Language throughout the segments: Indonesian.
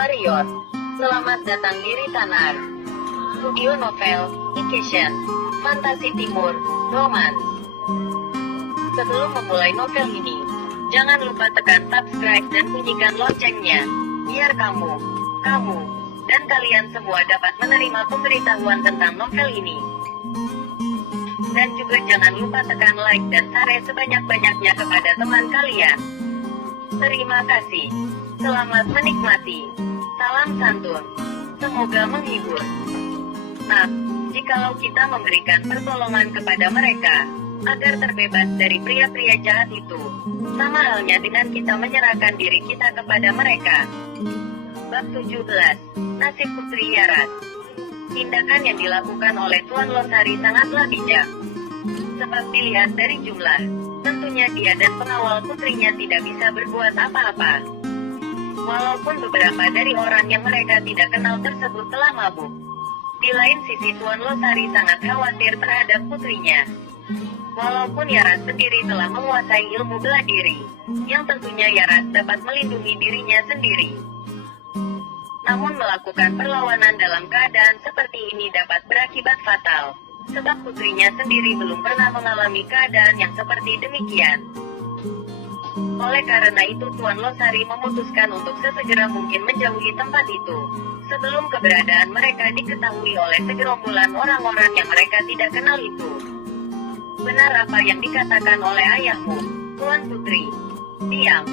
Warrior. Selamat datang di Ritanar. Studio novel, fiction, fantasi timur, roman. Sebelum memulai novel ini, jangan lupa tekan subscribe dan bunyikan loncengnya, biar kamu, dan kalian semua dapat menerima pemberitahuan tentang novel ini. Dan juga jangan lupa tekan like dan share sebanyak-banyaknya kepada teman kalian. Terima kasih. Selamat menikmati. Salam santun. Semoga menghibur. Nah, jikalau kita memberikan pertolongan kepada mereka, agar terbebas dari pria-pria jahat itu, sama halnya dengan kita menyerahkan diri kita kepada mereka. Bab 17. Nasib Putri Yaras. Tindakan yang dilakukan oleh Tuan Losari sangatlah bijak. Sebab dilihat dari jumlah, tentunya dia dan pengawal putrinya tidak bisa berbuat apa-apa. Walaupun beberapa dari orang yang mereka tidak kenal tersebut telah mabuk. Di lain sisi Tuan Losari sangat khawatir terhadap putrinya. Walaupun Yaras sendiri telah menguasai ilmu bela diri, yang tentunya Yaras dapat melindungi dirinya sendiri. Namun melakukan perlawanan dalam keadaan seperti ini dapat berakibat fatal. Sebab putrinya sendiri belum pernah mengalami keadaan yang seperti demikian. Oleh karena itu Tuan Losari memutuskan untuk sesegera mungkin menjauhi tempat itu, sebelum keberadaan mereka diketahui oleh segerombolan orang-orang yang mereka tidak kenal itu. Benar apa yang dikatakan oleh ayahmu, Tuan Putri. Diam.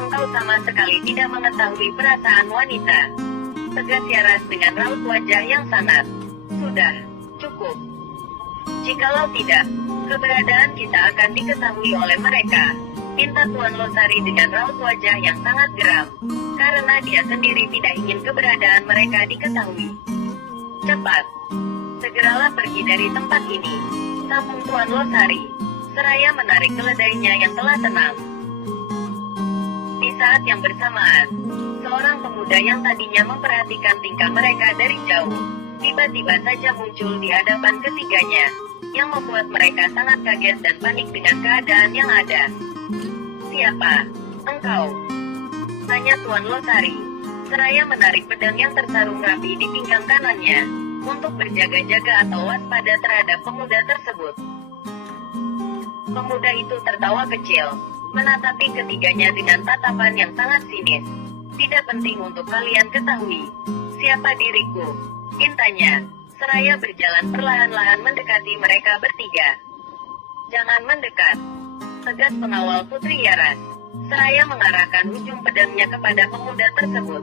Engkau sama sekali tidak mengetahui perasaan wanita. Tegas Yaras dengan raut wajah yang sangat. Sudah, cukup. Jikalau tidak, keberadaan kita akan diketahui oleh mereka. Pinta Tuan Losari dengan raut wajah yang sangat geram, karena dia sendiri tidak ingin keberadaan mereka diketahui. Cepat, segeralah pergi dari tempat ini, sambung Tuan Losari, seraya menarik keledainya yang telah tenang. Di saat yang bersamaan, seorang pemuda yang tadinya memperhatikan tingkah mereka dari jauh, tiba-tiba saja muncul di hadapan ketiganya, yang membuat mereka sangat kaget dan panik dengan keadaan yang ada. Siapa? Engkau? Tanya Tuan Losari, seraya menarik pedang yang tersarung rapi di pinggang kanannya, untuk berjaga-jaga atau waspada terhadap pemuda tersebut. Pemuda itu tertawa kecil, menatapi ketiganya dengan tatapan yang sangat sinis. Tidak penting untuk kalian ketahui, siapa diriku, pintanya, seraya berjalan perlahan-lahan mendekati mereka bertiga. Jangan mendekat, tegas pengawal Putri Yaras, seraya mengarahkan ujung pedangnya kepada pemuda tersebut.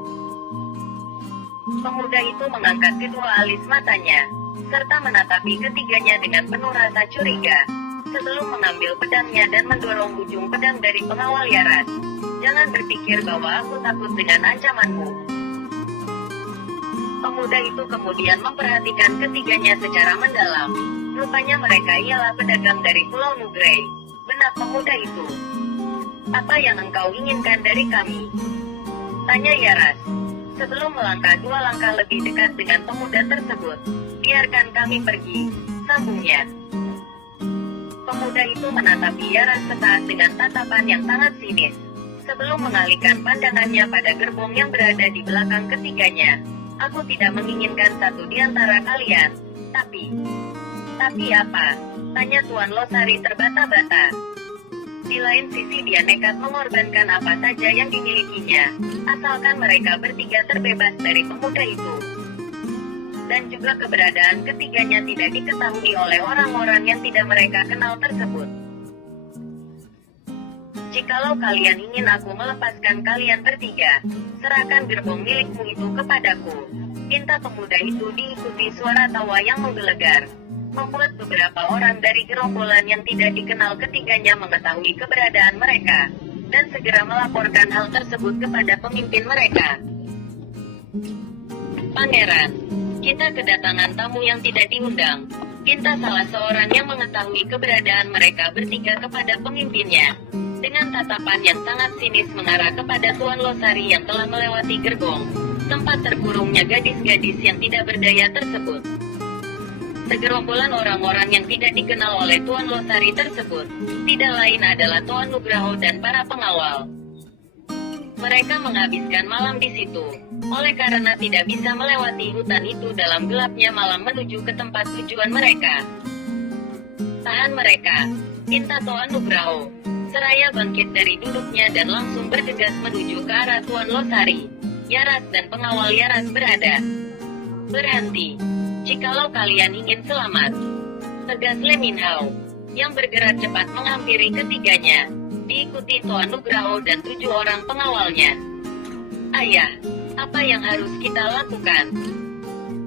Pemuda itu mengangkat kedua alis matanya, serta menatapi ketiganya dengan penuh rasa curiga, sebelum mengambil pedangnya dan mendorong ujung pedang dari pengawal Yaras. Jangan berpikir bahwa aku takut dengan ancamanmu. Pemuda itu kemudian memperhatikan ketiganya secara mendalam. Rupanya mereka ialah pedagang dari Pulau Nugrei. Benar pemuda itu. Apa yang engkau inginkan dari kami? Tanya Yaras. Sebelum melangkah 2 langkah lebih dekat dengan pemuda tersebut. Biarkan kami pergi, sambungnya. Pemuda itu menatapi Yaras sesaat dengan tatapan yang sangat sinis, sebelum mengalihkan pandangannya pada gerbong yang berada di belakang ketiganya. Aku tidak menginginkan satu di antara kalian, tapi apa? Tanya Tuan Losari terbata-bata. Di lain sisi dia nekat mengorbankan apa saja yang dimilikinya, asalkan mereka bertiga terbebas dari pemuda itu. Dan juga keberadaan ketiganya tidak diketahui oleh orang-orang yang tidak mereka kenal tersebut. Jikalau kalian ingin aku melepaskan kalian bertiga, serahkan gerbong milikmu itu kepadaku. Pinta pemuda itu diikuti suara tawa yang menggelegar, membuat beberapa orang dari gerombolan yang tidak dikenal ketiganya mengetahui keberadaan mereka, dan segera melaporkan hal tersebut kepada pemimpin mereka. Pangeran, kita kedatangan tamu yang tidak diundang. Pinta salah seorang yang mengetahui keberadaan mereka bertiga kepada pemimpinnya. Dengan tatapan yang sangat sinis mengarah kepada Tuan Losari yang telah melewati gerbong, tempat terkurungnya gadis-gadis yang tidak berdaya tersebut. Segerombolan orang-orang yang tidak dikenal oleh Tuan Losari tersebut, tidak lain adalah Tuan Nugraho dan para pengawal. Mereka menghabiskan malam di situ, Oleh karena tidak bisa melewati hutan itu dalam gelapnya malam menuju ke tempat tujuan mereka. Tahan mereka, pinta Tuan Nugroho. Seraya bangkit dari duduknya dan langsung bergegas menuju ke arah Tuan Losari. Yaras dan pengawal Yaras berada. Berhenti. Jikalau kalian ingin selamat. Tegas Le Minhao, yang bergerak cepat menghampiri ketiganya, diikuti Tuan Nugroho dan 7 orang pengawalnya. Ayah, apa yang harus kita lakukan?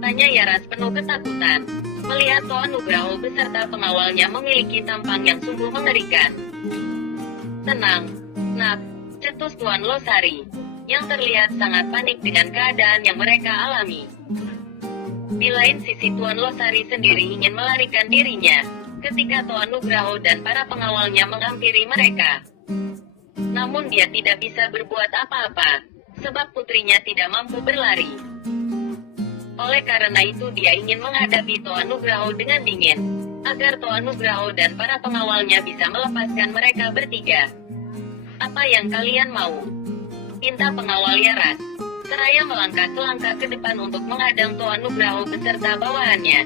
Tanya Yaras penuh ketakutan, melihat Tuan Nugroho beserta pengawalnya memiliki tampang yang sungguh mengerikan. Tenang, nak, cetus Tuan Losari, yang terlihat sangat panik dengan keadaan yang mereka alami. Di lain sisi Tuan Losari sendiri ingin melarikan dirinya, ketika Tuan Nugroho dan para pengawalnya menghampiri mereka. Namun dia tidak bisa berbuat apa-apa, sebab putrinya tidak mampu berlari. Oleh karena itu dia ingin menghadapi Tuan Nugroho dengan dingin, agar Tuan Nugroho dan para pengawalnya bisa melepaskan mereka bertiga. Apa yang kalian mau? Pinta pengawal Yaras, seraya melangkah selangkah ke depan untuk menghadang Tuan Nugroho beserta bawahannya.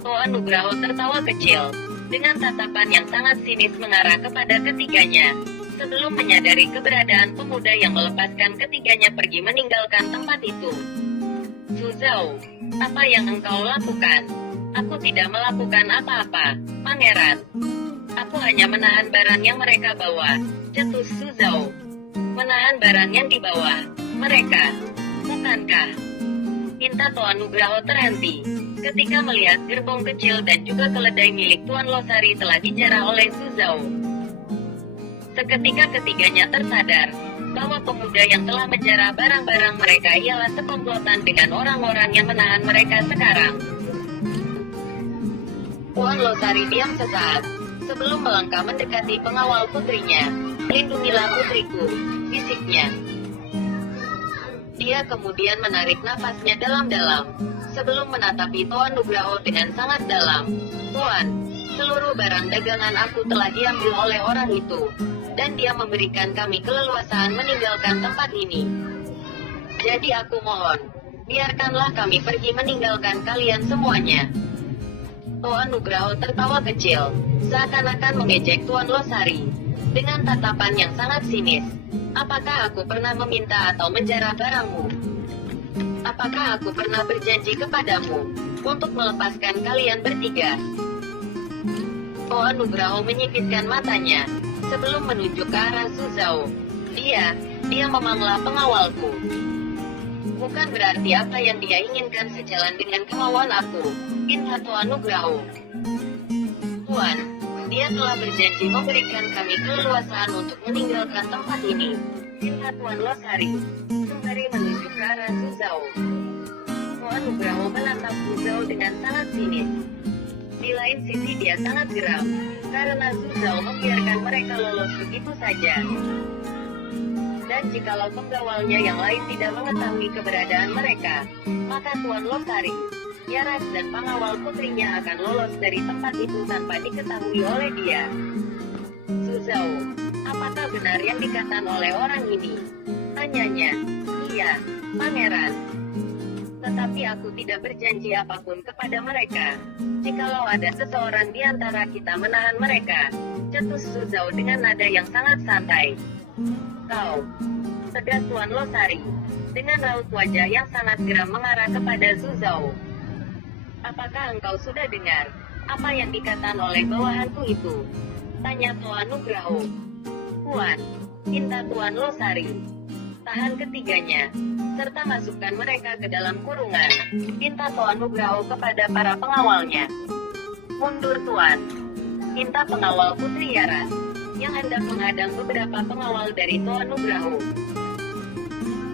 Tuan Nugroho tertawa kecil, dengan tatapan yang sangat sinis mengarah kepada ketiganya, sebelum menyadari keberadaan pemuda yang melepaskan ketiganya pergi meninggalkan tempat itu. Su Zhao, apa yang engkau lakukan? Aku tidak melakukan apa-apa, Pangeran. Aku hanya menahan barang yang mereka bawa, cetus Su Zhao. Menahan barang yang dibawa mereka, bukankah? Pinta Tuan Nugroho terhenti, ketika melihat gerbong kecil dan juga keledai milik Tuan Losari telah dijarah oleh Su Zhao. Seketika ketiganya tersadar, bahwa pemuda yang telah menjarah barang-barang mereka ialah sekomplotan dengan orang-orang yang menahan mereka sekarang. Tuan Losari diam sesaat, sebelum melangkah mendekati pengawal putrinya. Lindungilah putriku, bisiknya. Dia kemudian menarik napasnya dalam-dalam, sebelum menatapi Tuan Nugroho dengan sangat dalam. Tuan, seluruh barang dagangan aku telah diambil oleh orang itu, dan dia memberikan kami keleluasaan meninggalkan tempat ini. Jadi aku mohon, biarkanlah kami pergi meninggalkan kalian semuanya. Tuan Nugroho tertawa kecil, seakan-akan mengejek Tuan Losari, dengan tatapan yang sangat sinis. Apakah aku pernah meminta atau menjarah barangmu? Apakah aku pernah berjanji kepadamu untuk melepaskan kalian bertiga? Tuan Nugroho menyipitkan matanya, sebelum menunjuk ke arah Su Zhao. Dia memanglah pengawalku. Bukan berarti apa yang dia inginkan sejalan dengan kemauan aku, pinta Tuan Nugroho. Tuan, dia telah berjanji memberikan kami keleluasaan untuk meninggalkan tempat ini, pinta Tuan Losari, sembari menunjuk ke arah Su Zhao. Tuan Nugroho menatap Su Zhao dengan sangat sinis. Di lain sisi dia sangat geram, karena Su Zhao membiarkan mereka lolos begitu saja. Dan jikalau penggawalnya yang lain tidak mengetahui keberadaan mereka, maka Tuan Losari, Yaras dan pengawal putrinya akan lolos dari tempat itu tanpa diketahui oleh dia. Su Zhao, apakah benar yang dikatakan oleh orang ini? Tanyanya. Iya, Pangeran. Tetapi aku tidak berjanji apapun kepada mereka. Jikalau ada seseorang di antara kita menahan mereka, cetus Su Zhao dengan nada yang sangat santai. Kau, tegas Tuan Losari, dengan raut wajah yang sangat geram mengarah kepada Su Zhao. Apakah engkau sudah dengar apa yang dikatakan oleh bawahanku itu? Tanya Tuan Nugroho. Tuan, pinta Tuan Losari. Tahan ketiganya, serta masukkan mereka ke dalam kurungan, pinta Tuan Nugroho kepada para pengawalnya. Mundur Tuan, pinta pengawal Putri Yaras, yang hendak menghadang beberapa pengawal dari Tuan Nugroho.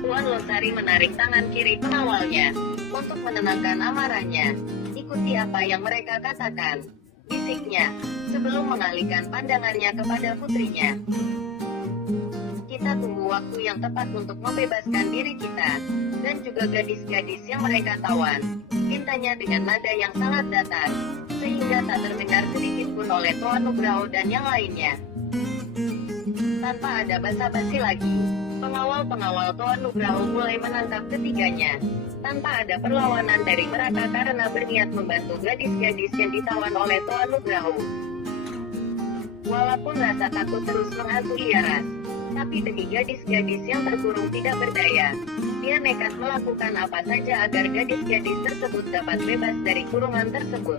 Tuan Losari menarik tangan kiri pengawalnya, untuk menenangkan amarahnya. Ikuti apa yang mereka katakan, bisiknya, sebelum mengalihkan pandangannya kepada putrinya. Kita tunggu waktu yang tepat untuk membebaskan diri kita, dan juga gadis-gadis yang mereka tawan, pintanya dengan nada yang sangat datar, sehingga tak terdengar sedikit pun oleh Tuan Nugroho dan yang lainnya. Tanpa ada basa-basi lagi, Pengawal-pengawal Tuan Nugroho mulai menangkap ketiganya. Tanpa ada perlawanan dari mereka karena berniat membantu gadis-gadis yang ditawan oleh Tuan Nugroho. Walaupun rasa takut terus menghantui Yaras, tapi demi gadis-gadis yang terkurung tidak berdaya, dia nekat melakukan apa saja agar gadis-gadis tersebut dapat bebas dari kurungan tersebut.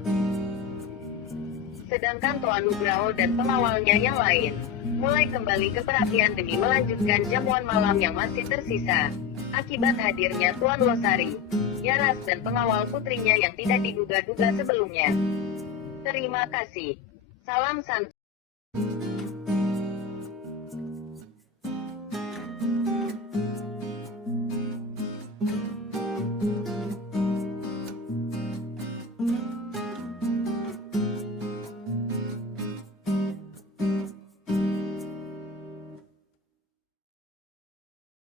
Sedangkan Tuan Nugroho dan pengawalnya yang lain mulai kembali ke perapian demi melanjutkan jamuan malam yang masih tersisa. Akibat hadirnya Tuan Losari, Yaras dan pengawal putrinya yang tidak diduga-duga sebelumnya. Terima kasih. Salam santai.